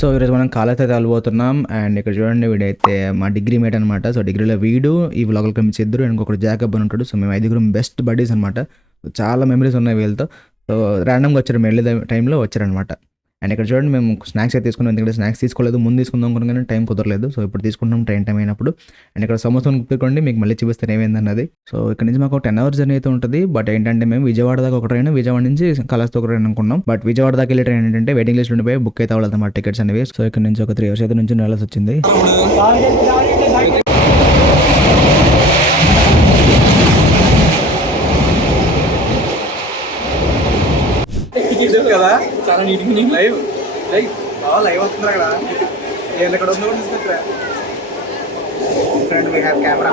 So ఈరోజు మనం college అయితే వెళ్ళిపోతున్నాం. అండ్ ఇక్కడ చూడండి, వీడైతే మా డిగ్రీ మేట్ అనమాట. సో డిగ్రీలో వీడు, ఈ వ్లాగులు కనిపించి ఇద్దరు, ఇంకొకటి జాకబ్ అని ఉంటాడు. సో మేము ఐదుగురం బెస్ట్ బడ్డీస్ అనమాట. చాలా మెమరీస్ ఉన్నాయి వీళ్ళతో. సో ర్యాండమ్గా వచ్చారు, మేము వెళ్ళే టైంలో వచ్చారనమాట. అండ్ ఇక్కడ చూడండి, మేము స్నాక్స్ అయితే తీసుకున్నాం. ఎందుకంటే స్నాక్స్ తీసుకోలేదు, ముందు తీసుకుందాం అనుకున్నాం కానీ టైం కుదరలేదు. సో ఇప్పుడు తీసుకుంటాం ట్రైన్ టైం అయినప్పుడు. అండ్ ఇక్కడ సమోసా పెట్టుకోండి, మీకు మళ్ళీ చూపిస్తాను ఏమైందన్నది. సో ఇక్కడ నుంచి మాకు 10 hours జర్నీ అయితే ఉంటుంది. బట్ ఏంటంటే మేము విజయవాడ దాకా ఒక ట్రైన్, విజయవాడ నుంచి కళాస్తో ఒక ట్రైన్ అనుకున్నాం. బట్ విజయవాడ దాకా వెళ్ళే ట్రైన్ ఏంటంటే వెయిటింగ్ లిస్ట్ ఉండిపోయి బుక్ అయితే అవ్వలేదు అన్నమాట టికెట్స్ అనేవి. సో ఇక్కడ నుంచి ఒక 3 hours అయితే నుంచి వెళ్ళాల్సి వచ్చింది. కదా చాలా నీట్గా లైవ్ లైవ్ వస్తుంది అక్కడ ఏళ్ళు ఎక్కడ ఉందో తీసుకొచ్చా ఫ్రెండ్ వీ హ్యావ్ కెమెరా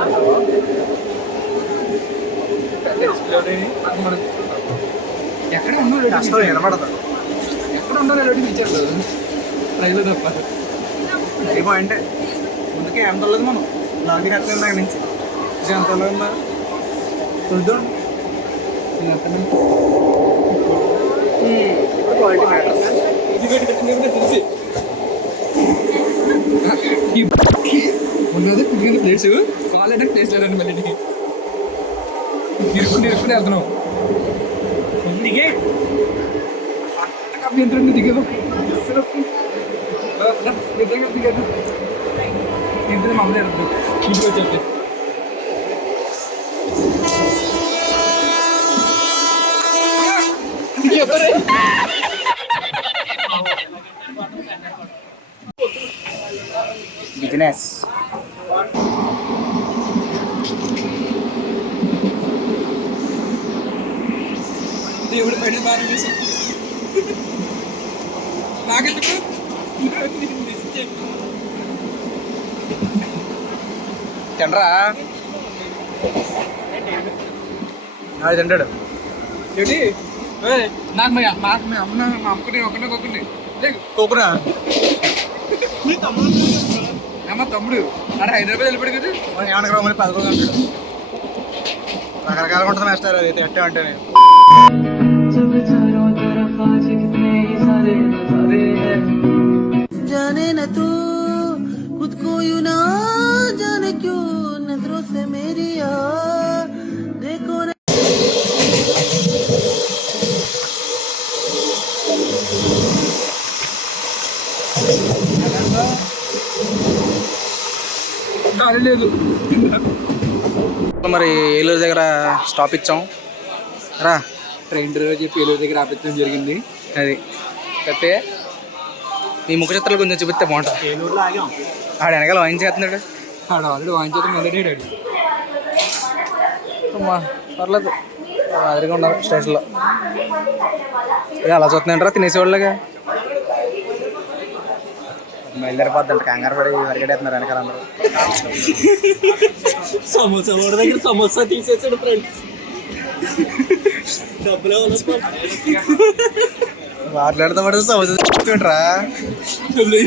ఎక్కడ ఉండో కష్టం వినపడదు, ఎక్కడ ఉండో రెడీ ఇచ్చారు రైలు తప్ప ఏమో అంటే ముందుకే ఎంత లేదు మనం లాగి కట్టలేదు దాని నుంచి ఎంత ఉందా చూద్దాం. క్వాలిటీ మ్యాటర్స్ తెలిసి ఉన్నది కుదిరిన ప్లేస్ కాలేజ్ ప్లేస్ లేదండి. మళ్ళీ నిరుక్కుని వెళ్తున్నాం. దిగే అభ్యంతరం దిగదు దిగదు ఇంటి మమ్మల్ని ఇంటికి వచ్చేది. బిజినెస్ దేవుడు బయట బాగా నాకెందుకు తినరా అది తింటాడు ఏంటి నాకు మా అమ్మ మా అమ్మకుని ఒకటి కొక్కండి కోకురా అమ్మ తమ్ముడు అక్కడ హైదరాబాద్ వెళ్ళిపోయాడు కదా ఏమన్నా రమ్మని 11 గంటలు రకరకాలుగా ఉంటుంది మాస్టర్ అది ఎట్టే అంటే నేను जाने न तू खुद को यूं ना जाने क्यों नजरों से मेरी देखो न లేదు. మరి ఏలూరు దగ్గర స్టాప్ ఇచ్చాం రా ట్రైన్ డ్రైవర్ చెప్పి ఏలూరు దగ్గర ఆపించడం జరిగింది. అది అయితే మీ ముఖ చిత్రాలు కొంచెం చూపిస్తే బాగుంటుంది. ఏలూరులో ఆగాం. ఆడ వెనకాల వాయించేస్తున్నాడు, ఆడ ఆల్రెడీ వాయించేస్తాం మొదటి అమ్మా పర్లేదు మాదిరిగా ఉన్నారు స్టేషన్లో. అలా చూస్తున్నాంటారా తినేసేవాళ్ళగా బయలుదేరిపోద్దంట కంగారు పడి వరగడేస్తున్నారు వెనకాల అందరూ. సమోసా వాడి దగ్గర సమోసా తీసేసాడు ఫ్రెండ్స్. డబ్బులే మాట్లాడుతూ పడుతూ సమోసా చెప్తుంటారా నువ్వే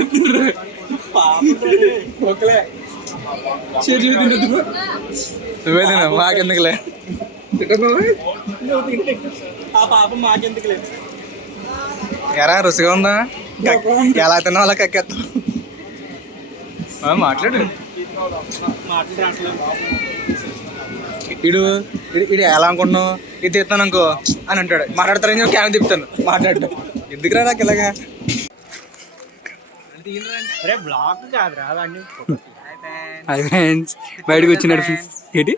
తిన మాకెందుకులే పాపం మాకెందుకులే. ఎరా రుచిగా ఉందా? ఎలా తిన్నా అలా కక్కేస్తాం. మాట్లాడు ఇడు ఇడు ఎలా అనుకుంటున్నావు ఇది తిస్తాను అనుకో అని అంటాడు. మాట్లాడతారని చెప్పి క్యాన్ తిప్పుతాను మాట్లాడు. ఎందుకురా నాకు ఇలాగా ఫ్రెండ్స్ బయటకు వచ్చినాడు. ఏంటి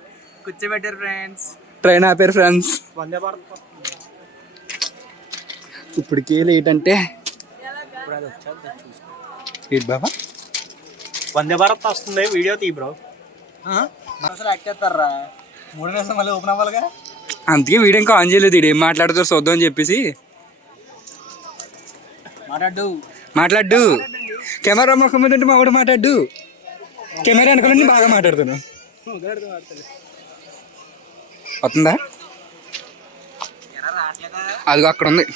కూర్చోబెట్టారు ఫ్రెండ్స్, ట్రైన్ ఆపారు ఫ్రెండ్స్. ఇప్పటికే లేట్ అంటే ఏంటి బాబా వందే భారత్ వస్తుంది వీడియో తీ బ్రో. యాక్ట్ చేస్తారా 3 నిమిషం మళ్ళీ ఓపెన్ అవ్వాలిగా. అందుకే వీడియో ఇంకా ఆన్ చేయలేదు. ఇది ఏం మాట్లాడుతారు చూద్దాం అని చెప్పేసి మాట్లాడు కెమెరా మొక్క మీద ఉంటే మా కూడా మాట్లాడు. కెమెరా అనుకోండి బాగా మాట్లాడుతాను. వస్తుందా? అదిగో అక్కడ ఉంది.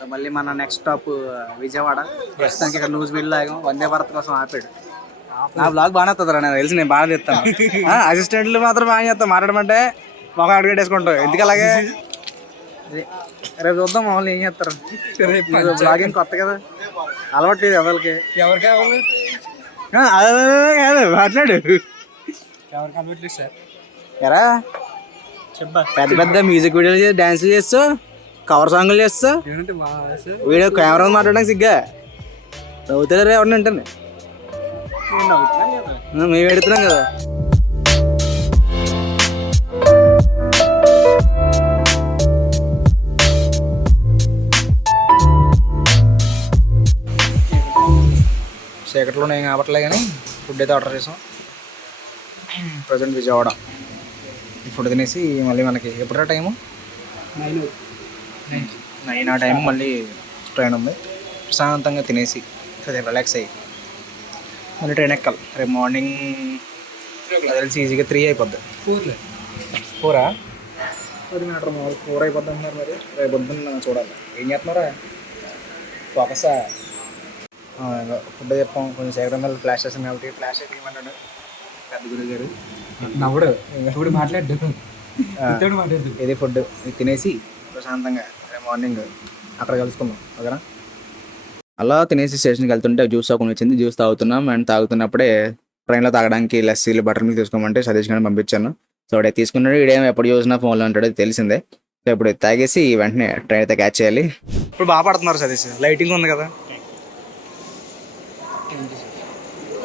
సో మళ్ళీ మన నెక్స్ట్ స్టాప్ విజయవాడ. ప్రస్తుతానికి ఇక్కడ న్యూస్ బిల్ లాగాం, వందే భారత్ కోసం ఆపాడు. నా బ్లాగ్ బాగానే వస్తుందిరా, నాకు తెలిసి నేను బాగా తెస్తాను. అసిస్టెంట్లు మాత్రం బాగా చేస్తాను, మాట్లాడమంటే మొక్క అడిగేసుకుంటావు. ఎందుకు అలాగే రేపు చూద్దాం మామూలు ఏం చేస్తారు. బ్లాగింగ్ కొత్త కదా, అలవాట్లేదు ఎవరికి. ఎవరికి కాదు మాట్లాడు. ఎవరికి అలవాట్లేదు సార్. ఎరా పెద్ద పెద్ద మ్యూజిక్ వీడియోలు చేసి డాన్సులు చేస్తూ, కవర్ సాంగ్లు చేస్తూ, వీడియో కెమెరా మాట్లాడడానికి సిగ్గా నవ్వుతారు ఎవరిని అంటే. మేము పెడుతున్నాం కదా. చీకట్లో ఏం కాబట్టలే కానీ ఫుడ్ అయితే ఆర్డర్ చేసాం. ప్రజెంట్ విజయవాడ. ఈ ఫుడ్ తినేసి మళ్ళీ మనకి ఎప్పుడా టైము 9 ఆ టైం మళ్ళీ ట్రైన్ ఉంది. ప్రశాంతంగా తినేసి కొద్దిగా రిలాక్స్ అయ్యి మళ్ళీ ట్రైన్ ఎక్కాలి. రేపు మార్నింగ్ తెలిసి ఈజీగా 3 అయిపోద్ది. 4 10 మీటర్ 4 అయిపోద్ది అంటున్నారు. మరి రేపు పొద్దున్న చూడాలి. ఏం చేస్తున్నారా ఫోకసా. ఫుడ్ చెప్పాం, కొంచెం సేకరం మళ్ళీ ఫ్లాష్ చేస్తాం కాబట్టి ఫ్లాష్ అయితే ఏమన్నాడు పెద్ద గురువు గారు. నవ్వుడు ఇప్పుడు మాట్లాడు. ఇది ఫుడ్ ఇది తినేసి ప్రశాంతంగా రేపు మార్నింగ్ అక్కడ కలుసుకుందాం ఓకేనా. అలా తినేసి స్టేషన్కి వెళ్తుంటే జ్యూస్ తాగుని వచ్చింది. జ్యూస్ తాగుతున్నాం. అండ్ తాగుతున్నప్పుడే ట్రైన్లో తాగడానికి లస్సీలు బటర్ మిల్క్ తీసుకోమంటే సతీష్ గారిని పంపించాను. సో అడే తీసుకున్నాడు. ఇడేమో ఎప్పుడు చూసినా ఫోన్లో ఉంటాడు, తెలిసిందే. సో ఇప్పుడు తాగేసి వెంటనే ట్రైన్ అయితే క్యాచ్ చేయాలి. ఇప్పుడు బాగా పడుతున్నారు సతీష్, లైటింగ్ ఉంది కదా.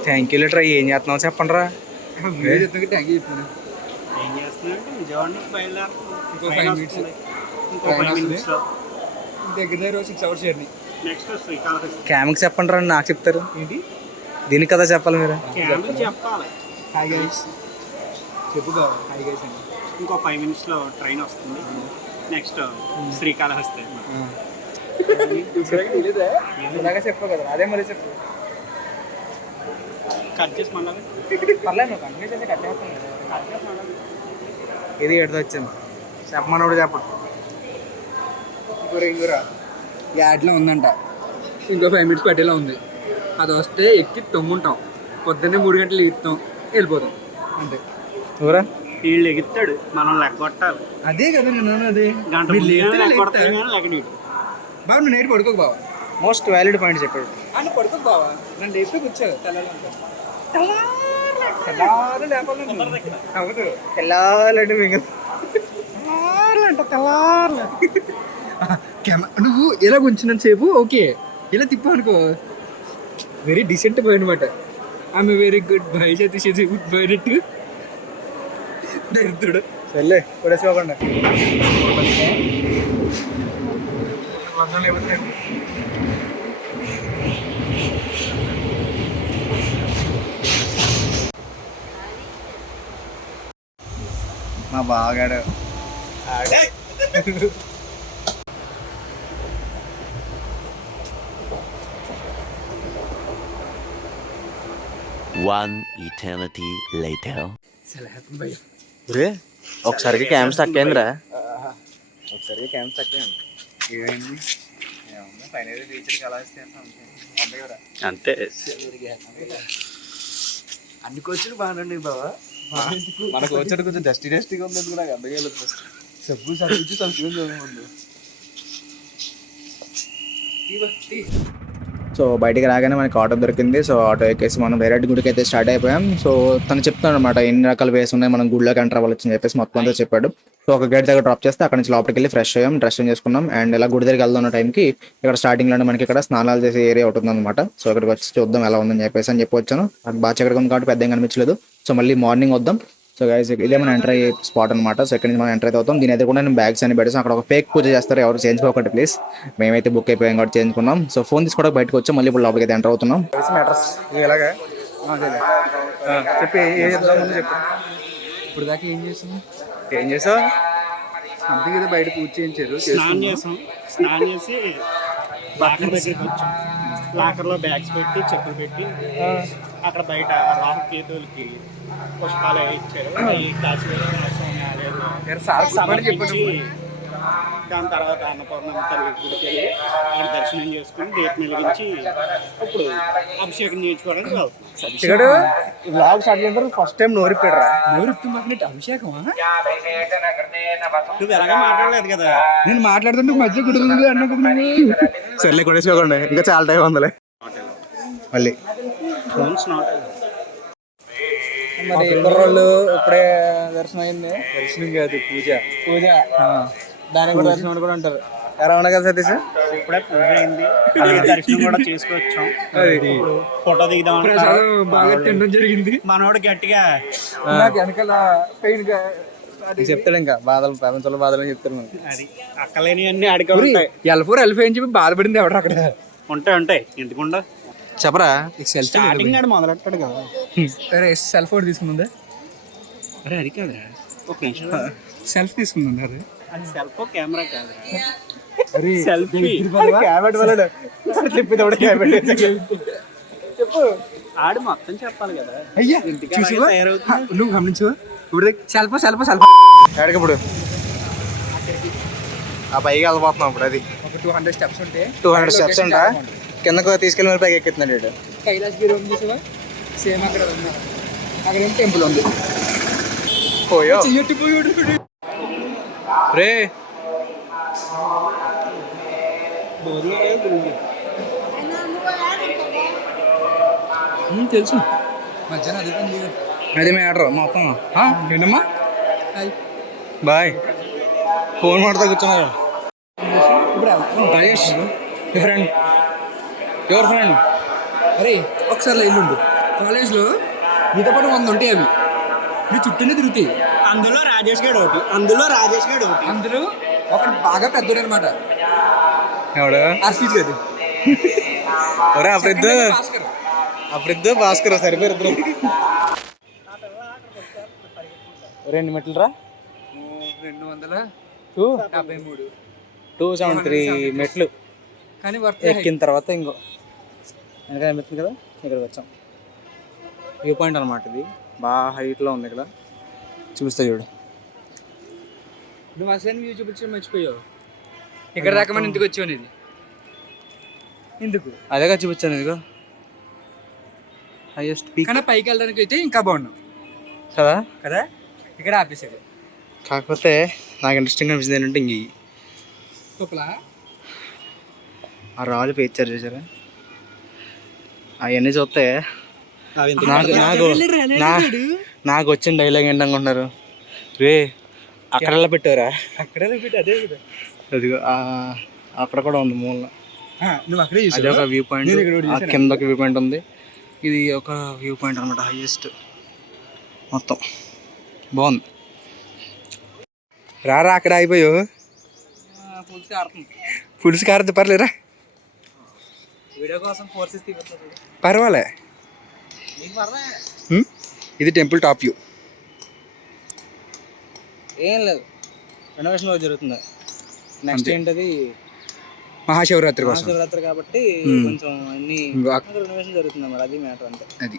Thank you litre. ఏం చేస్తున్నావు చెప్పండి రా. క్యామ్కి చెప్పండి రా, నాకు చెప్తారు ఏంటి దీనికి కదా చెప్పాలి మీరు. ఇంకో 5 minutesలో ట్రైన్ వస్తుంది. నెక్స్ట్ శ్రీకాళహస్తి. చెప్పు కదా, అదే మరి చెప్పు. కట్ చేసి మళ్ళీ ఇది ఎడుతూ వచ్చింది చెప్పమన్నప్పుడు చెప్పండి. ఇంకూరా యాడ్లో ఉందంట, ఇంకో 5 minutes పట్టేలా ఉంది. అది వస్తే ఎక్కి తొమ్ముంటాం, పొద్దున్నే 3 గంటలు ఎగుతాం, వెళ్ళిపోతాం అంతే. ఊరా వీళ్ళు ఎగుతాడు, మనం లెక్కొట్టాలి. అదే కదా నేను అదే బాబు. నువ్వు నైట్ పడుకోకు బాబా. మోస్ట్ వ్యాలిడ్ పాయింట్ చెప్పాడు. అని పడుకోకు బాబా, నన్ను లేపే కూర్చోవు. తెల్లారు లేపాలి, తెల్లారంటే మింగ తెల్లారు. నువ్వు ఎలా కొంచెం సేపు ఓకే, ఇలా తిప్పావు అనుకో వెరీ డీసెంట్ బాయ్ అనమాట. ఆమె very good boy, Satish good boy నెట్టు దరిద్రుడు. సర్లే పడేసుకోకుండా మా బాగాడు. One eternity later. ఒకసారికి క్యామ్ స్టక్ అయిందిరా. ఒకసారి క్యామ్ స్టక్ అయ్యింది. ఏమైంది ఫైనల్ టీచర్కి అలా ఇస్తే అంతే. అన్ని కోచ్లు బాగానే బావా. మనకు వచ్చాడు కొంచెం డస్టీగా ఉంది, ఎందుకు నాకు అందగలేదు. ఫస్ట్ సబ్బు సరిపించి తలుపుకుంది. సో బయటికి రాగానే మనకి ఆటో దొరికింది. సో ఆటో ఎక్కేసి మనం వేరే గుడికి అయితే స్టార్ట్ అయిపోయాం. సో తను చెప్తాను అనమాట ఎన్ని రకాల వేస్ ఉన్నాయి, మనం గుడిలోకి ఎంటర్ అవ్వచ్చు అని చెప్పేసి మొత్తం అంతా చెప్పాడు. సో ఒక గేట్ దగ్గర డ్రాప్ చేస్తే అక్కడ నుంచి లోపలికి వెళ్ళి ఫ్రెష్ అయ్యాం, డ్రెస్ చేసుకున్నాం. అండ్ ఇలా గుడి దగ్గరికి వెళ్తున్న టైంకి ఇక్కడ స్టార్టింగ్లోనే మనకి ఇక్కడ స్నానాలు చేసే ఏరియా ఉంటుంది అనమాట. సో ఇక్కడికి వచ్చి చూద్దాం ఎలా ఉందని చెప్పేసి వచ్చాను. నాకు బాగా చక్కగా ఉంది కాబట్టి పెద్ద ఏం కనిపించలేదు. సో మళ్ళీ మార్నింగ్ వద్దాం. సో గైస్ ఇదే మన ఎంటర్ అయ్యే స్పాట్ అనమాట. సో ఇక్కడ నుంచి మనం ఎంటర్ అయితే అవుతాం. దీని అయితే కూడా నేను బ్యాగ్స్ అని పెడతాను. అక్కడ ఒక ఫేక్ పూజ చేస్తారు, ఎవరు చేయించుకోకండి ప్లీజ్. మేమైతే బుక్ అయిపోయాం కాబట్టి చేయించుకున్నాం. సో ఫోన్ తీసుకోవడానికి బయటకు వచ్చాం, మళ్ళీ ఇప్పుడు లోపలికి అయితే ఎంటర్ అవుతున్నాం. ఇలాగా చెప్పి ఏం చెప్తాము చెప్పు. ఇప్పుడు దాకా ఏం చేసావు అంతే కదా. బయట పూజ చేయించారు, స్నానం చేసి లాకర్ దగ్గరికి వచ్చాం. లాకర్లో బ్యాగ్స్ పెట్టి చెప్పులు పెట్టి అక్కడ బయట రాహు కేతువులకి పుష్పాలు ఇచ్చారు. దాని తర్వాత అన్నపూర్ణమ్మ తల్లి గుడికి వెళ్ళి అక్కడ దర్శనం చేసుకుని దీపం వెలిగించి ఇప్పుడు అభిషేకం చేయించుకోవడానికి వెళ్తున్నాం. ఇక్కడ బ్లాగ్ స్టార్ట్ చేసిన ఫస్ట్ టైం నోరిప్పాడురా. నోరుతున్నట్టు అభిషేకమా? నువ్వు ఎలాగా మాట్లాడలేదు కదా. నేను మాట్లాడుతుంటే మధ్య కుటుంబం అన్నా కదా నువ్వు. సర్లే కొట్టేసుకోకండి, ఇంకా చాలా టైం ఉందిలే. మళ్ళీ ఫోన్స్ నాట్ మరి కుర్రోళ్ళు ఇప్పుడే దర్శనం అయింది. దర్శనం కాదు, పూజ. పూజ దానికి కూడా దర్శనం కూడా ఉంటారు. ఎలా ఉన్నా కదా సతీష్? ఇప్పుడే పూజ అయింది, అలాగే దర్శనం కూడా చేసుకొచ్చాం. ఇప్పుడు ఫోటో దిగుదాం బాగా తినడం జరిగింది. మనోడు గట్టిగా నాకు వెనకాల పెయిన్ చెప్తాడు, ఇంకా బాధలు ప్రపంచంలో బాధలు చెప్తారు మనకి. అది అక్కలేని అన్ని అడిగి ఉంటాయి. L4 L5 అని చెప్పి బాధపడింది ఎవడ అక్కడ. ఉంటాయి ఎందుకుండా చెప్పరా? స్టార్టింగ్ నాడు మొదలెట్టాడు కదా. సెల్ఫ్ ఒకటి తీసుకుందా? అరే అది కాదురా, ఒక నిమిషం. సెల్ఫ్ తీసుకుందా? అరే అది సెల్ఫ్ కెమెరా కాదురా, అరే సెల్ఫీ. క్యాబెట్ వాళ్ళడు చెప్పేటప్పుడు క్యాబెట్ చెప్పు. ఆడు మొత్తం చెప్పాలి కదా. అయ్యా ఇంటికి చూసావా? తయారవుతుంది. నువ్వు గమనించవా? ఇప్పుడు సెల్ఫ్ సెల్ఫ్ సెల్ఫ్ ఎక్కడికి ఇప్పుడు ఆ పైకి వెళ్ళిపోతున్నాం ఇప్పుడు. అది ఒక 200 స్టెప్స్ ఉంటే 200 స్టెప్స్ ఉంటా, కిందకు తీసుకెళ్ళి మరి పైకి ఎక్కుతున్నాడు వీడు. కైలాస్ గిరి ఉంది చూసావా? సేమ్ అక్కడ ఉంది. అక్కడ ఏం టెంపుల్ ఉంది. పోయో చెయ్యట్టిపోయాడు రే. తెలుసు మధ్యాహ్నం అదే పని చేయడు. అదే మ్యాటర్ మొత్తం. ఏంటమ్మా? బాయ్. ఫోన్ మాట్లాడుతూ కూర్చున్నారు. ఇప్పుడు వెళ్తాం. రాజేష్ మీ ఫ్రెండ్, ఎవరు ఫ్రెండ్? అరే ఒకసారి లైన్లో కాలేజ్లో మీతో పాటు 100 ఉంటాయి. అవి మీ చుట్టూనే తిరుగుతాయి. అందులో రాజేష్ గడు ఒకటి. అందరూ ఒకటి బాగా పెద్దోడు అనమాట. ఎవడు? ఆర్సీజ్ గారు. ఒరే అప్పుడిద్దు భాస్కర్ సరిపోయారు ఇద్దరు. 2 మెట్లు రా. 273 273 మెట్లు కానీ వర్త్ ఎక్కిన తర్వాత ఇంకో వెనక కనిపిస్తుంది కదా, ఇక్కడికి వచ్చాం. వ్యూ పాయింట్ అనమాట ఇది. బాగా హైట్లో ఉంది ఇక్కడ, చూస్తా చూడు. నువ్వు అసలు వ్యూ చూపించడం మర్చిపోయావు. ఇక్కడ దాకా మనం ఇంటికి వచ్చావు. ఇది ఎందుకు అదేగా చూపించాను, ఇదిగో హైయెస్ట్ పీక్ కానీ పైకి వెళ్ళడానికి అయితే ఇంకా బాగున్నాం కదా. కదా. ఇక్కడ ఆపేసాడు. కాకపోతే నాకు ఇంట్రెస్టింగ్ అనిపించింది ఏంటంటే ఇంక లోపల ఆ రాళ్ళు పేర్చారు చూసారా, అవన్నీ చూస్తే నాకు వచ్చిన డైలాగ్ ఏంటనుకుంటున్నారు? రే అక్కడలా పెట్టారా? అక్కడే పెట్టి అదే కదా. అదిగో అక్కడ కూడా ఉంది మూల. నువ్వు అక్కడే అది ఒక వ్యూ పాయింట్, కింద ఒక వ్యూ పాయింట్ ఉంది, ఇది ఒక వ్యూ పాయింట్ అనమాట. హైయెస్ట్ మొత్తం బాగుంది. రారా అక్కడ అయిపోయావు. పులుసు కారద్దు పర్లేరా, వీడియో కోసం ఫోర్సెస్ పర్వాలే. ఇది టెంపుల్ టాప్ వ్యూ. ఏం లేదు, రెనోవేషన్ వర్క్ జరుగుతుంది. నెక్స్ట్ ఏంటది మహాశివరాత్రి కోసం. శివరాత్రి కాబట్టి కొంచెం అన్ని రెనోవేషన్ జరుగుతుంది అన్నమాట. అది మ్యాటర్ అంతే. అది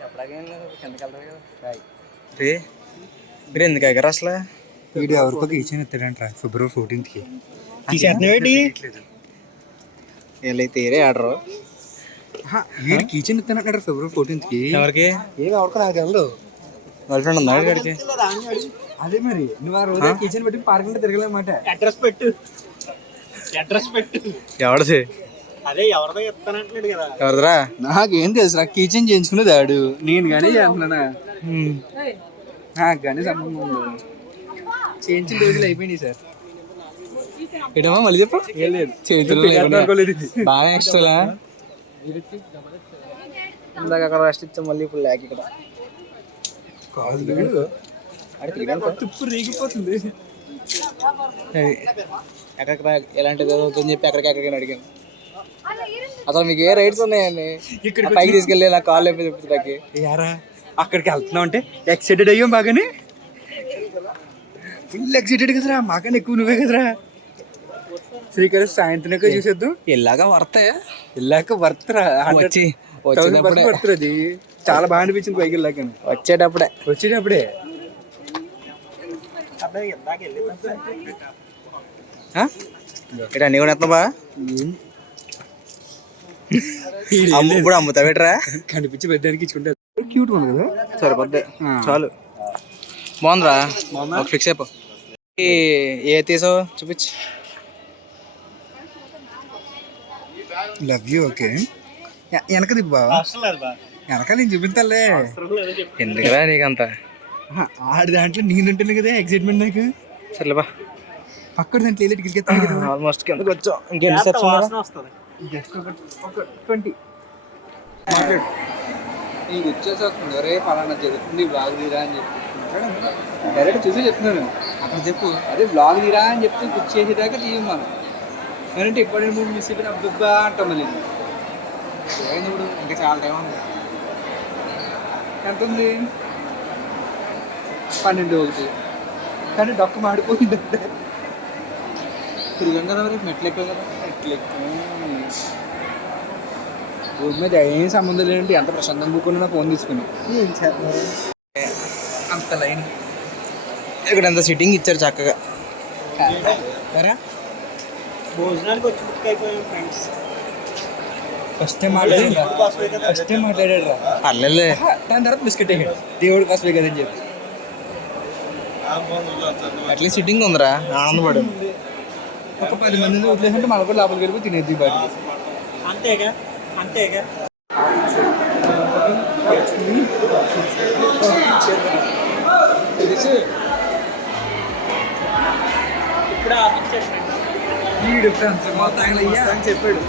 చెప్పడాకేం లేదు, కిందకి వెళ్తారు కదా. రే మీరు ఎందుకు ఎగరు అసలు? వీడియో ఎవరికో కిచెన్ ఎత్తాడంట February 14th. వీళ్ళైతే ఏరే ఆర్డరు. వీడు కిచెన్ ఎత్తానంటాడు February 14th. ఎవరికి? ఏం ఎవరికో నాకు తెలియదు. గర్ల్ ఫ్రెండ్ ఉందా వాడికి? అదే మరి నువ్వు ఆ రోజు కిచెన్ పెట్టి పార్కింగ్ తిరగలేమాట. అడ్రస్ పెట్టు. ఎవరిది? అదే ఎవరిదో చెప్తానంటున్నాడు కదా. ఎవరిదిరా? నాకేం తెలుసు, నాకు కిచెన్ చేయించుకునేది ఆడు. నేను కానీ చేస్తున్నానా? నాకు కానీ సంబంధం ఉంది. చేయించిన రోజులు అయిపోయినాయి సార్. ఏంటమ్మా మళ్ళీ చెప్పు. బాగా ఎక్స్ట్రా ఇందాక అక్కడ రెస్ట్ ఇచ్చాం, మళ్ళీ ఇప్పుడు లేక ఇక్కడ తుప్పు రేగిపోతుంది. ఎక్కడికి ఎలాంటిది అవుతుందని చెప్పి ఎక్కడికి అడిగాను. అసలు మీకు ఏ రైడ్స్ ఉన్నాయండి ఇక్కడ పైకి తీసుకెళ్ళి నా కాల్ అయిపోయి చెప్తాకి? యారా అక్కడికి వెళ్తున్నావు అంటే ఎక్సైటెడ్ అయ్యాం బాగానే. ఫుల్ ఎక్సైటెడ్ కదరా, మాకన్నా ఎక్కువ నువ్వే కదరా. శ్రీకాళహస్తి సాయంత్రం చూసేద్దాం. ఇలాగా వర్తాయా? వెళ్ళాక వర్తరా వచ్చి వర్తరు అది. చాలా బాగా అనిపించింది పైకి వెళ్ళాక. వచ్చేటప్పుడే వచ్చేటప్పుడే ఇక్కడ అన్నీ కూడా ఎత్తా బా ఇప్పుడు అమ్ముతావేట్రా కనిపించి పెద్దానికి ఇచ్చుకుంటే క్యూట్ ఉంది కదా. సరిపోద్ది చాలు. బాగుందిరా ఫిక్స్ అయిపో. ఏ తీసావు చూపించి. Love you. ఓకే వెనక దిబ్బు బావ, అవసరం లేదు బా, వెనక నేను చూపించాలే. అవసరం లేదు చెప్పు. ఎందుకురా నీకంత ఆడి దాంట్లో నేనుంటుంది కదా ఎక్సైట్మెంట్ నాకు. సర్లే బా. పక్కన దాంట్లో వెళ్ళి గిరికెత్తాను కదా. ఆల్మోస్ట్ కిందకి వచ్చాం. ఇంకెన్ని ఎంత steps వాసన వస్తుంది. జస్ట్ ఒక 20 మాట్లాడు. నీకు వచ్చేసి వస్తుంది రే పలానా జరుగుతుంది బ్లాగ్ తీరా అని చెప్పి డైరెక్ట్ చూసి చెప్తున్నాను. అక్కడ చెప్పు అదే బ్లాగ్ తీరా అని చెప్తే బుక్ చేసేదాకా తీయం మనం. అంటే ఇప్పటి మూడు మిస్ అయిపోయిన అబ్బా అంటాం మళ్ళీ. ఏమైంది ఇప్పుడు? ఇంకా చాలా టైం ఉంది. ఎంత ఉంది? 12:01. కానీ డొక్క మాడిపోయిందంటే తిరిగాం కదా మరి. మెట్లు ఎక్కువ కదా. మెట్లు ఎక్కువ ఊరి మీద ఏం సంబంధం లేదంటే ఎంత ప్రశాంతంగా కూర్చున్నా ఫోన్ తీసుకుని ఏం చేద్దాం. అంత లైన్ ఇక్కడ ఎంత సిట్టింగ్ ఇచ్చారు చక్కగా. సరే. భోజనానికి వచ్చి బుక్ అయిపోయాం ఫ్రెండ్స్. ఫస్ట్ టైం మాట్లాడాడు రా. పర్లేదులే. దాని తర్వాత బిస్కెట్ అయ్యాడు దేవుడి కోసమే కదని చెప్పి. అట్లీస్ట్ సిట్టింగ్ ఉందిరా, ఆనందపడు. ఒక 10 మందిని వదిలేసంటే మనకు కూడా లోపలికి వెళ్ళిపోయి తినేది బయటకి. అంతేగా అంతేగా. ఇప్పుడు ఆపించాడు ఫ్రెండ్స్. ఈ డిఫరెన్స్ మొత్తం అయ్యా అని చెప్పాడు.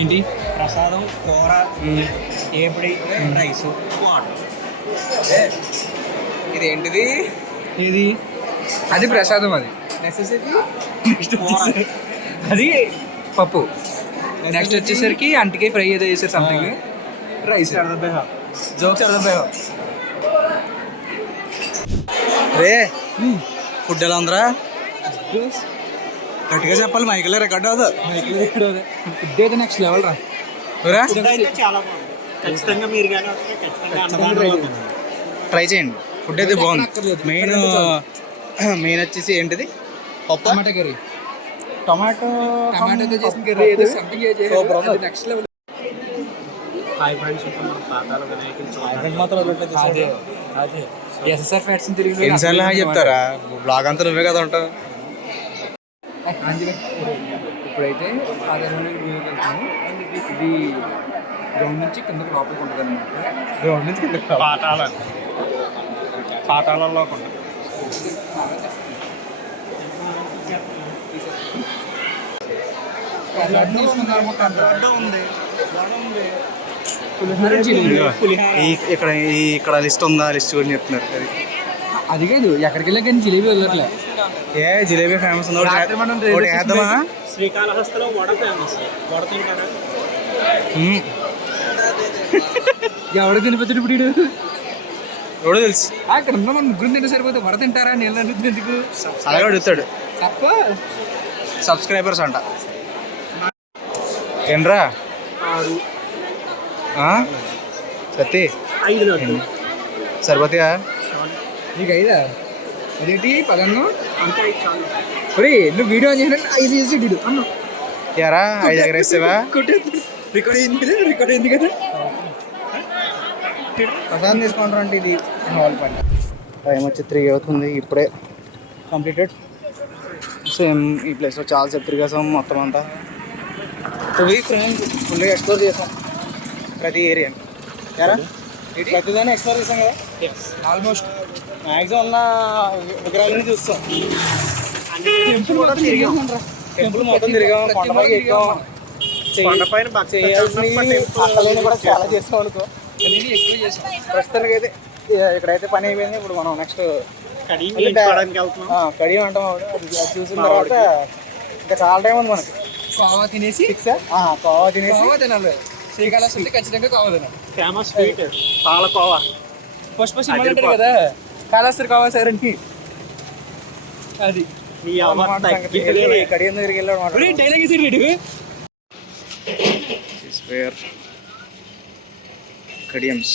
ఏంటి ప్రసాదం, కూర, ఏపిడి, రైస్, వాటర్. ఇదేంటిది? ఇది అది ప్రసాదం. అది అది పప్పు. నెక్స్ట్ వచ్చేసరికి అంటికే ఫ్రై ఏదో చేసారు సంథింగ్. రైస్ జోక్స్ అర్థం. రే ఫుడ్ ఎలా ఉందిరా? గట్టిగా చెప్పాలి, మైకిల్ రికార్డ్ అవుతుంది. ఫుడ్ అయితే నెక్స్ట్ లెవెల్ రా. ఫుడ్ అయితే చాలా బాగుంది. ఖచ్చితంగా మీరు కానీ వస్తే ఖచ్చితంగా అన్నదానం అవుతుంది. ట్రై చేయండి. ఫుడ్ అయితే బాగుంది. మెయిన్ వచ్చేసి ఏంటిది? పప్పు, టమాటా కర్రీ. టమాటోతో చేసిన కర్రీ ఏదో something super. Next level. Hi friends, ఇప్పుడు మనం పాతాల వినాయకుని అదే ఎస్ఎస్ఆర్ ఫ్యాట్స్ తిరిగి ఎన్నిసార్లు హాయ్ చెప్తారా? బ్లాగ్ అంతా నువ్వే కదా ఉంటావు. ఇప్పుడైతే వెళ్తాము. ఇది గ్రౌండ్ నుంచి కిందకి లోపలికి ఉంటుంది అనమాట. గ్రౌండ్ నుంచి కిందకి పాతాళంలో కూడా ఇక్కడ లిస్ట్ ఉందా? లిస్ట్ కూడా చెప్తున్నారు. అది కాదు, ఎక్కడికి వెళ్ళా కానీ జిలేబీ వెళ్ళట్లే. ఏ జిలేబీ ఫేమస్ వేద్దామా? శ్రీకాళహస్తిలో వడ ఫేమస్. వడ తింటారా? ఎవడ తినిపోతాడు ఇప్పుడు వీడు? ఎవడో తెలుసు. అక్కడ ఉన్న మన ముగ్గురు తింటే సరిపోతే వడ తింటారా? నేను ఎందుకు అలాగే అడుగుతాడు. తప్ప సబ్స్క్రైబర్స్ అంట. ఏంట్రా 6 సత్తి 5 నోట్లు సరిపోతాయా? నీకు అయిదా? అదేంటి పదన్ను అంతే 5 చాలు. ఒరే నువ్వు వీడియో చేయాలంటే 5 చేసి వీడు అన్న యారా 5 ఎగరేస్తావా? రికార్డ్ అయింది కదా. ప్రసాదం తీసుకుంటారు అంటే ఇది హాల్ పని. టైం వచ్చి 3 అవుతుంది. ఇప్పుడే కంప్లీటెడ్. సేమ్ ఈ ప్లేస్లో చాలాసేపు తిరిగేసాం. మొత్తం అంతా ఫుల్గా ఎక్స్ప్లోర్ చేసాం ప్రతి ఏరియా. యారా ప్రతిదాన్ని ఎక్స్ప్లోర్ చేసాం కదా. ఆల్మోస్ట్ మ్యాక్సిమం ఉన్న విగ్రహాలని చూస్తాం. టెంపుల్ మొత్తం తిరిగాం. కొండపైకి ఎక్కాం. కొండపైన చేయాల్సినవి కూడా చాలా చేస్తాం అనుకో. ఎక్కువ చేసాం. ప్రస్తుతానికి అయితే ఇక్కడైతే పని అయిపోయింది. ఇప్పుడు మనం నెక్స్ట్ కడియం చేయించుకోవడానికి వెళ్తున్నాం. కడియం అంటాం. అది చూసిన తర్వాత ఇంకా చాలా టైం ఉంది మనకి. కోవా తినేసి కోవా తినేసి తినాలి. శ్రీకాళహస్తి ఖచ్చితంగా కోవా తినాలి. Famous sweet palkova. Pushpa cinema కదా కాళహస్తి కోవా సార్ అని. అది నీ అమ్మ తగ్గితే కడియం దగ్గరికి వెళ్ళాడు డైలాగ్ వేసాడు వేర్ కడియమ్స్.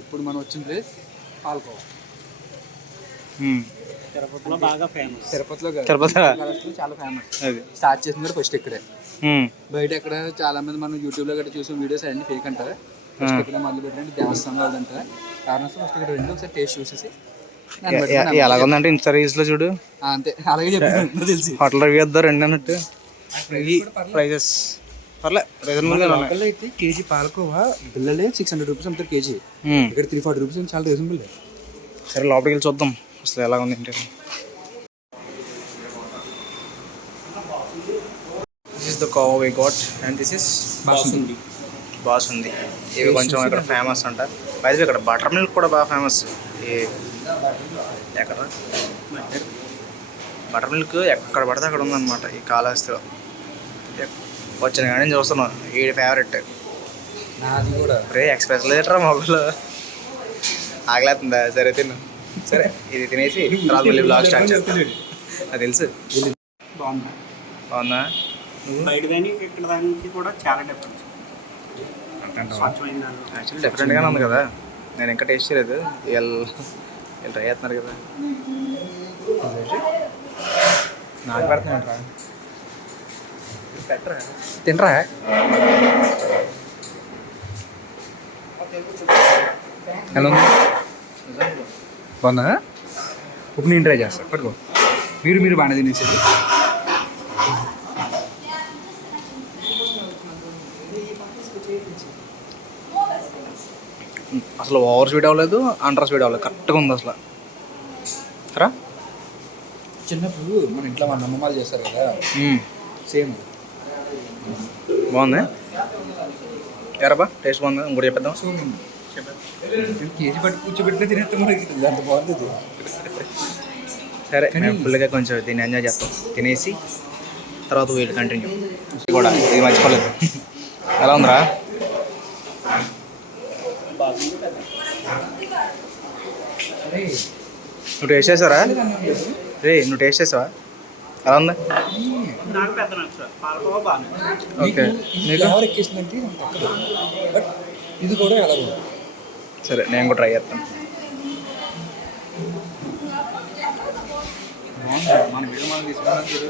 ఇప్పుడు మనం వచ్చిన ప్లేస్ పాల్కోవా. తిరుపతిలో బాగా ఫేమస్. తిరుపతిలో కాదు, తిరుపతి శ్రీకాళహస్తిలో చాలా ఫేమస్. అది స్టార్ట్ చేసింది కూడా ఫస్ట్ ఇక్కడే. బయట ఎక్కడ చాలా మంది మనం యూట్యూబ్లో గట్రా చూసిన వీడియోస్ అన్ని ఫేక్ అంటారు. ఫస్ట్ ఇక్కడ మొదలు పెట్టండి దేవస్థానం వాళ్ళు అంటారు. కారణం ఫస్ట్ ఇక్కడ రెండు ఒకసారి టేస్ట్ చూసేసి ఎలాగుందంటే ఇన్స్టా రీల్స్లో చూడు, అంతే అలాగే చెప్తాను తెలిసి. హోటల్ రివ్యూ వద్దా రెండు అన్నట్టు. ప్రైజెస్ పర్లే రీజనబుల్గా ఉన్నాయి. లోకల్లో అయితే కేజీ పాలకోవా బిల్లలే 600 రూపీస్ అమ్ముతారు కేజీ. ఇక్కడ 340 రూపీస్ చాలా రీజనబుల్. సరే లోపలికి వెళ్ళి చూద్దాం అసలు ఎలా ఉంది ఏంటి. This is the khoa we got and this is basundi. Basundi. ఇవి కొంచెం ఇక్కడ ఫేమస్ అంట. అయితే ఇక్కడ బటర్ మిల్క్ కూడా బాగా ఫేమస్. ఎక్కడ బటర్ మిల్క్ ఎక్కడ పడితే అక్కడ ఉందన్నమాట ఈ కాళహస్తిలో. వచ్చిన కానీ చూస్తున్నాం ఈ ఫేవరెట్. నాది కూడా రే ఎక్స్ప్రెస్ లేటరా మొబైల్ ఆగలేస్తుందా? సరే తిను. సరే ఇది తినేసి తర్వాత మళ్ళీ బ్లాగ్ స్టార్ట్ చేస్తాం. అది తెలుసు. బాగుందా? బయట దానికి ఇక్కడ దానికి కూడా చాలా డిఫరెన్స్. స్వచ్ఛమైన దాంట్లో యాక్చువల్లీ డిఫరెంట్గానే ఉంది కదా. నేను ఇంకా టేస్ట్ చేయలేదు. వీళ్ళు ట్రై చేస్తున్నారు కదా. నాకు పెడతానంటరా పెట్టరా తినరా. ఎలా ఉంది? బాగుందా? ఇప్పుడు నేను ట్రై చేస్తాను. పట్టుకో. మీరు బాగానే తినేసేది. అసలు ఓవర్ స్వీట్ అవ్వలేదు, అండర్ స్వీట్ అవ్వలేదు, కరెక్ట్గా ఉంది అసలు. రా చిన్నప్పుడు మన ఇంట్లో మన అమ్మమ్మలు చేస్తారు కదా, సేమ్ బాగుంది. ఎరబా టేస్ట్ బాగుంది. ఇంకోటి చెప్పేద్దాం. కేజీ పట్టి కూర్చోబెట్టినా తినేస్తాం. అంత బాగుంది. సరే మేము ఫుల్గా కొంచెం దీన్ని ఎంజాయ్ చేస్తాం. తినేసి తర్వాత వీళ్ళు కంటిన్యూ కూడా. ఇది మర్చిపోలేదు. ఎలా ఉందిరా? నువ్వు టేస్ట్ చేసావరా? రే నువ్వు టేస్ట్ చేసావా? ఎలా ఉంది? నాకు పెద్ద నచ్చ పాలకోవా బాగా. ఓకే ఎవరు ఎక్కేసిందంటే బట్ ఇది కూడా ఎలా ఉంది. సరే నేను కూడా ట్రై చేస్తాను. మన వీడియో మనం తీసుకున్నాం చూడు.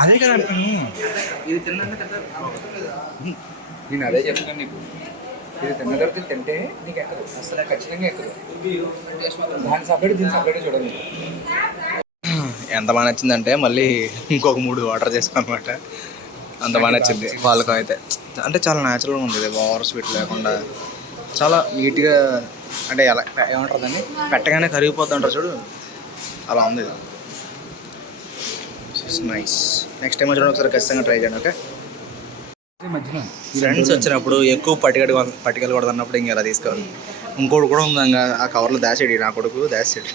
అదే కదా అంటాను. ఇది తిన్నాక నేను అదే చెప్తాను నీకు. ఇది తిన్న తర్వాత తింటే నీకు ఎక్కదు, అసలు ఖచ్చితంగా ఎక్కదు. దాని సపరేట్ దీని సపరేట్ చూడండి. ఎంత బాగా నచ్చిందంటే మళ్ళీ ఇంకొక 3 ఆర్డర్ చేసుకున్నాం అనమాట. అంత బాగా నచ్చింది పాలకం అయితే. అంటే చాలా న్యాచురల్గా ఉంది. ఓవర్ స్వీట్ లేకుండా చాలా నీట్గా. అంటే ఎలా ఏమంటారు దాన్ని, పెట్టగానే కరిగిపోద్ది అంటారు చూడు, అలా ఉంది. నైస్. నెక్స్ట్ టైం వచ్చినప్పుడు ఒకసారి ఖచ్చితంగా ట్రై చేయండి. ఓకే. మధ్యలో ఫ్రెండ్స్ వచ్చినప్పుడు ఎక్కువ పట్టుకెళ్ళకూడదు అన్నప్పుడు ఇంక ఇలా తీసుకోవాలి. ఇంకోటి కూడా ఉంది, ఇంకా ఆ కవర్లో దాచేడి నా కొడుకు దాచేడి.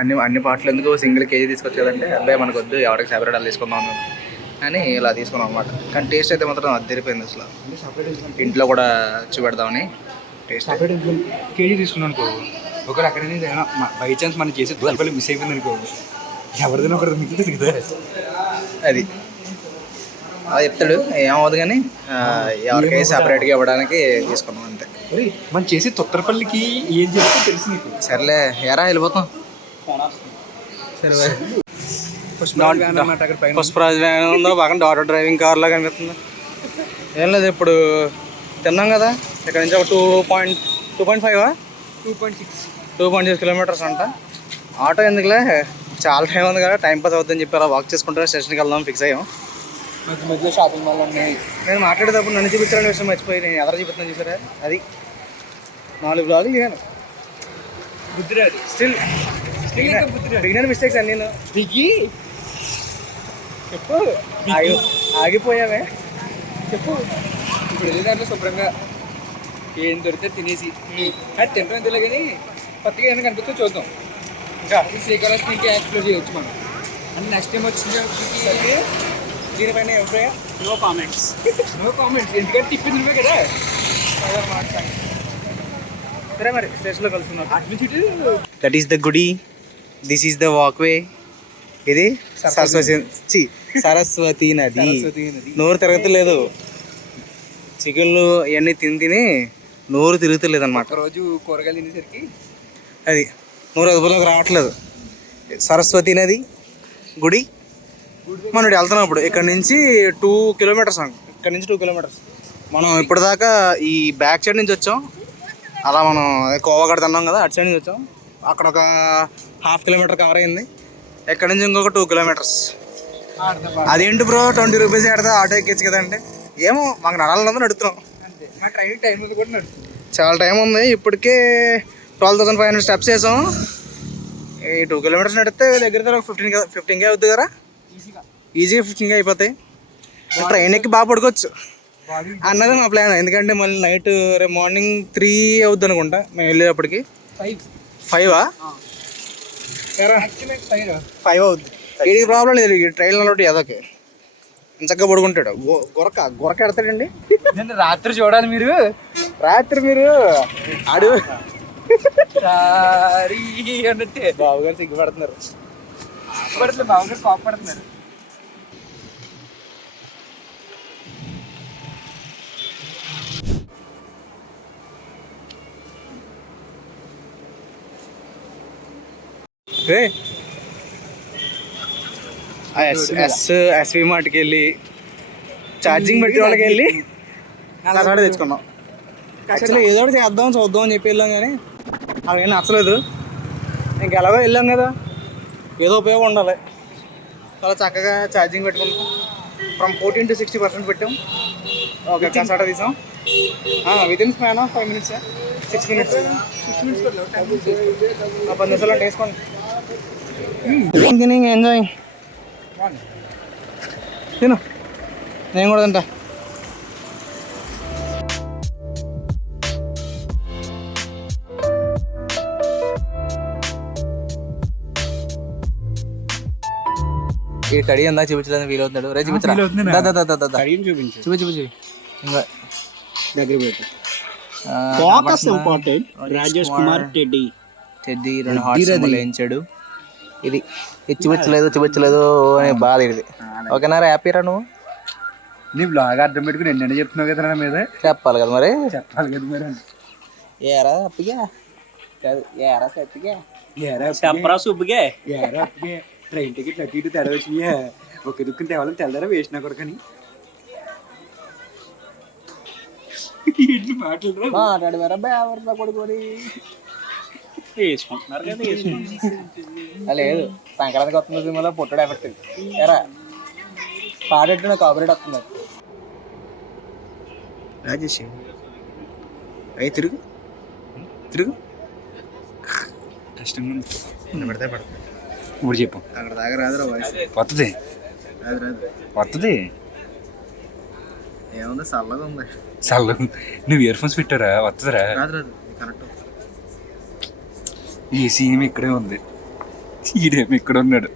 అన్ని పాటలు ఎందుకు సింగిల్ కేజీ తీసుకొచ్చు కదంటే, అబ్బాయి మనకు వద్దు, ఎవరికి సెపరేట్ అలా తీసుకుందాం అని ఇలా తీసుకున్నాం అనమాట. కానీ టేస్ట్ అయితే మాత్రం అద్దరిపోయింది అసలు. ఇంట్లో కూడా చూపెడదామని టేస్ట్. సపరేట్ కేజీ తీసుకున్నాను అనుకో, ఒకరు అక్కడనే బై ఛాన్స్ మనం చేసే రూపాయలు మిస్ అయిపోయింది అనుకో, ఎవరిదైనా ఒకటి మిగిలితే దిగుతారు. అది అలా చెప్తాడు, ఏమవుతుంది కానీ ఎవరికైనా సపరేట్గా ఇవ్వడానికి తీసుకున్నాం అంతే. మనం చేసే తొత్తరపల్లికి ఏం చెప్తే తెలుసు నీకు. సర్లే ఎరా వెళ్ళిపోతాం. సరే పుష్పరాజ్ వ్యాన్ ఉందో పక్కన ఆటో డ్రైవింగ్ కార్లా కనిపిస్తుంది. ఏం లేదు, ఇప్పుడు తిన్నాం కదా ఇక్కడ నుంచి ఒక 2.5 2.6 కిలోమీటర్స్ అంట. ఆటో ఎందుకులే, చాలా టైం ఉంది కదా, టైం పాస్ అవుతుందని చెప్పి అలా వాక్ చేసుకుంటే స్టేషన్కి వెళ్దాం ఫిక్స్ అయ్యాం. మధ్య మధ్యలో షాపింగ్ మాల్ ఉన్నాయి. నేను మాట్లాడేటప్పుడు నన్ను చూపించాలని విషయం మర్చిపోయి నేను ఎదర చూపిస్తాను చూసారా. అది 4 బ్లాగులు దిగాను. బుద్ధిరాదు స్టిల్ దిగిన మిస్టేక్స్ అన్నీ దిగి చెప్పు. ఆగిపోయామే చెప్పు. ఇప్పుడు వెళ్ళే దాంట్లో శుభ్రంగా ఏం దొరికితే తినేసి, అది తింటాం తెలియదు కానీ కొత్తగా ఏమైనా కనిపిస్తే చూద్దాం. ఇంకా శ్రీకాళహస్తి ఇంకా ఎక్స్ప్లోర్ చేయొచ్చు మనం. అంటే నెక్స్ట్ టైం వచ్చింది దీనిపైన అభిప్రాయం నో కామెంట్స్. నో కామెంట్స్, ఎందుకంటే టిప్పింది నువ్వే కదా. అదన్నమాట సంగతి. సరే మరి స్టేషన్లో కలుసుకున్నాం. అడ్మిట్ దట్ ఈస్ ద గుడి, దిస్ ఈస్ ద వాక్వే. ఇది సరస్వతి నది. నోరు తిరగట్లేదు, చికెన్లు ఇవన్నీ తిని నోరు తిరుగుతలేదు అనమాట. రోజు కూరగాయలు తినేసరికి అది నోరు అదుపులోకి రావట్లేదు. సరస్వతి నది గుడి మనం వెళ్తున్నాం ఇప్పుడు. ఇక్కడ నుంచి 2 కిలోమీటర్స్. ఇక్కడ నుంచి 2 కిలోమీటర్స్. మనం ఇప్పటిదాకా ఈ బ్యాక్ సైడ్ నుంచి వచ్చాం. అలా మనం కోవగడ తిన్నాం కదా, అటు సైడ్ నుంచి వచ్చాం. అక్కడ ఒక 1/2 కిలోమీటర్ కవర్ అయింది. ఇక్కడ నుంచి ఇంకొక 2 కిలోమీటర్స్. అదేంటి బ్రో 20 రూపీస్ ఎడతా ఆటో ఎక్కించు కదా అంటే, ఏమో మాకు నడాలన్నది నడుతున్నాం. అంతే, మా ట్రైన్ టైం ఉంది కూడా నడుస్తుంది. చాలా టైం ఉంది. ఇప్పటికే 12,500 స్టెప్స్ వేసాం. ఈ 2 కిలోమీటర్స్ నడిస్తే దగ్గర 15K అవుతుంది కదా. ఈజీగా 15K అయిపోతాయి. ట్రైన్ ఎక్కి బాగా పడుకోవచ్చు అన్నది మా ప్లాన్. ఎందుకంటే మళ్ళీ నైట్ రేపు మార్నింగ్ 3 అవుద్ది అనుకుంటా మేము వెళ్ళేటప్పటికి. 5 అవుద్ది. వీడికి ప్రాబ్లం లేదు, ట్రైన్లో ఉన్నట్టు ఏదోకే చక్కగా పడుకుంటాడు. గొరక ఎడతాడండి. రాత్రి చూడాలి మీరు, రాత్రి మీరు ఆడు సారీ అన్నట్టే. బాబుగారు సిగ్గుపడుతున్నారు. బాబుగారు కోపడుతున్నారు. ఎస్వి మార్ట్కి వెళ్ళి ఛార్జింగ్ పెట్టి వాళ్ళకి వెళ్ళి కసాడ తెచ్చుకున్నాం. యాక్చువల్లీ ఏదో ఒకటి చేద్దాం చూద్దాం అని చెప్పి వెళ్ళాం, కానీ అదేం నచ్చలేదు. ఇంకెలాగో వెళ్ళాం కదా, ఏదో ఉపయోగం ఉండాలి. చాలా చక్కగా ఛార్జింగ్ పెట్టుకున్నాం. ఫ్రమ్ 14 to 60% పెట్టాం. ఓకే, కసాడ తీసాం. Within span of 5 minutes, 6 minutes. 10 నిమిషాలు అంటే వేసుకోండి. ఎంజాయ్ తిను, నేను కూడా తింటా. ఈ కడి అందా చూపించడానికి వీలు అవుతున్నాడు. రే చూపించరా, చూపించు ఇంకా దగ్గర పెట్టి. Focus important. Rajesh Kumar teddy 2 hearts వేయించాడు. ఇది చూపించలేదు అని బాధ. ఇది ఓకేనా, హ్యాపీరా నువ్వు? నీ బ్లాగ్ అర్థం పెట్టుకుని ఎన్నెండు చెప్తున్నావు కదా నా మీద. చెప్పాలి కదా మరి, చెప్పాలి కదా మరి. ఏరా అప్పగా కాదు, ఏరా సత్తిగా, చెప్పరా సుబ్బుగే. ట్రైన్ టికెట్ అటు ఇటు తెడ వచ్చినాయా, ఒక దుక్కుని తేవాలని తెల్లరా వేసినా కూడా. కానీ మాట్లాడి మరా బేవర్లో కొడుకొని వేసుకుంటున్నారు కదా, లేదు. సంక్రాంతికి వస్తుంది సినిమాలో పుట్టడు ఎఫెక్ట్. ఎరా పాడెట్టు నాకు కాపరేట్ వస్తుంది. రాజేష్ అయి తిరుగు కష్టంగా పెడితే పడుతుంది. ఇప్పుడు చెప్పు, అక్కడ దాకా రాదురా వాయిస్. వస్తుంది వస్తుంది. ఏముంది, చల్లగా ఉంది. చల్ల. నువ్వు ఇయర్ ఫోన్స్ పెట్టారా? వస్తుందిరా. రాదు కరెక్ట్. ఏసీ ఏమి ఇక్కడే ఉంది, ఈడేమి ఇక్కడ ఉన్నాడు.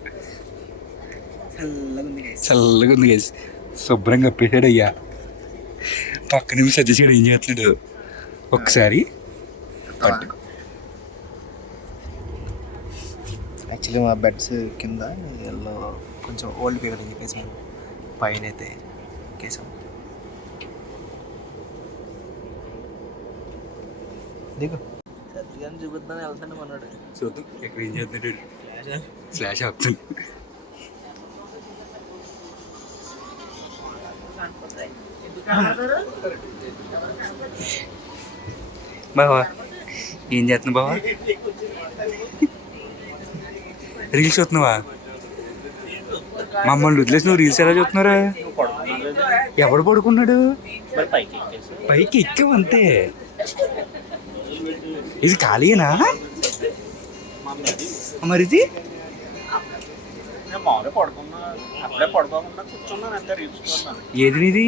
చల్లగా ఉంది గైస్. శుభ్రంగా పెట్టాడు అయ్యా. పక్కన సజెషన్ ఏం చేస్తున్నాడు ఒకసారి పట్టు. యాక్చువల్లీ మా బెడ్స్ కింద ఎల్లో కొంచెం ఓల్డ్ పేపర్ చెప్పేసి పైన అయితే కేసాం. దిగు సత్యాన్ని చూపిద్దామని వెళ్తాను అన్నాడు. చూద్దాం ఎక్కడ ఏం చేస్తున్నాడు. ఫ్లాష్ ఆపుతుంది. బావా ఏం చేస్తున్నావు బావా? రీల్స్ చూస్తున్నావా? మమ్మల్ని వదిలేసి నువ్వు రీల్స్ ఎలా చూస్తున్నారా? ఎవడు పడుకున్నాడు? పైకి ఎక్కావు అంతే. ఇది ఖాళీనా మరి? ఇది ఏది నీది?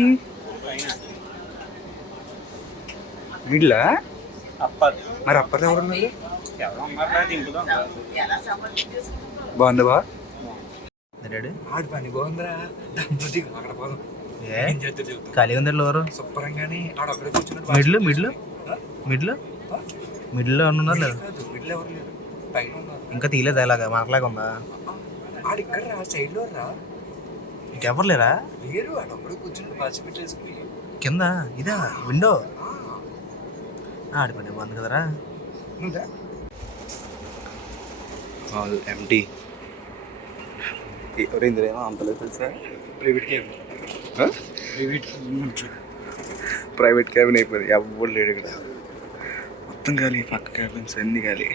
వీళ్ళ మరి అప్పర్ ఎవరున్నారు? బాగుందా బా? డాడీ ఆడి పని బాగుందిరా దంపతి అక్కడ పోదాం ఏ ఏం చేస్తే చెబుతాం ఖాళీగా ఉంది ఎవరు శుభ్రంగానే ఆడ అక్కడే కూర్చున్నాడు మిడిల్లో ఉన్నారు లేదు కాదు మిడిల్ ఎవరు లేరు పైన ఉన్నారు ఇంకా తీయలేదు అలాగా మనలాగా ఉందా ఆడు ఇక్కడ రా సైడ్ లో రా ఇంకెవరు లేరా లేరు ఆడ అక్కడే కూర్చున్నాడు బాచి పెట్టేసుకుని కింద ఇదా విండో ఆడిపోయి బాగుంది కదరా నువ్వురా ఆల్ ఎంటీ ఎవరైందిరేమో అంతలేదు తెలుసా ప్రైవేట్ క్యాబ్ ప్రైవేట్ క్యాబిన్ అయిపోయింది ఎవరు లేడు ఇక్కడ మొత్తం ఖాళీ పక్క క్యాబిన్స్ అన్ని ఖాళీ